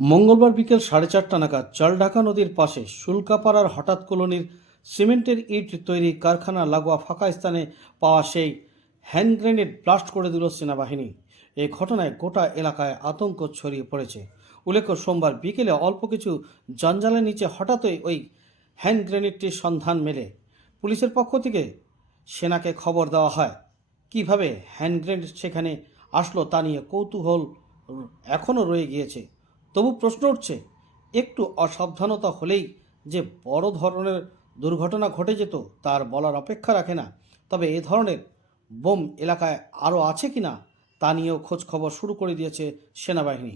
মঙ্গলবার বিকেল সাড়ে চারটা নাগাদ চালঢাকা নদীর পাশে শুল্কাপাড়ার হঠাৎ কলোনির সিমেন্টের ইট তৈরি কারখানা লাগোয়া ফাঁকা স্থানে পাওয়া সেই হ্যান্ড গ্রেনেড ব্লাস্ট করে দিল সেনাবাহিনী। এই ঘটনায় গোটা এলাকায় আতঙ্ক ছড়িয়ে পড়েছে। উল্লেখ্য, সোমবার বিকেলে অল্প কিছু জঞ্জালের নিচে হঠাৎই ওই হ্যান্ড গ্রেনেডটির সন্ধান মেলে। পুলিশের পক্ষ থেকে সেনাকে খবর দেওয়া হয়, কীভাবে হ্যান্ড গ্রেনেড সেখানে আসলো তা নিয়ে কৌতূহল এখনও রয়ে গিয়েছে। তবু প্রশ্ন উঠছে, একটু অসাবধানতা হলেই যে বড় ধরনের দুর্ঘটনা ঘটে যেত তার বলার অপেক্ষা রাখে না। তবে এ ধরনের বোম এলাকায় আরও আছে কি না তা নিয়েও খোঁজখবর শুরু করে দিয়েছে সেনাবাহিনী।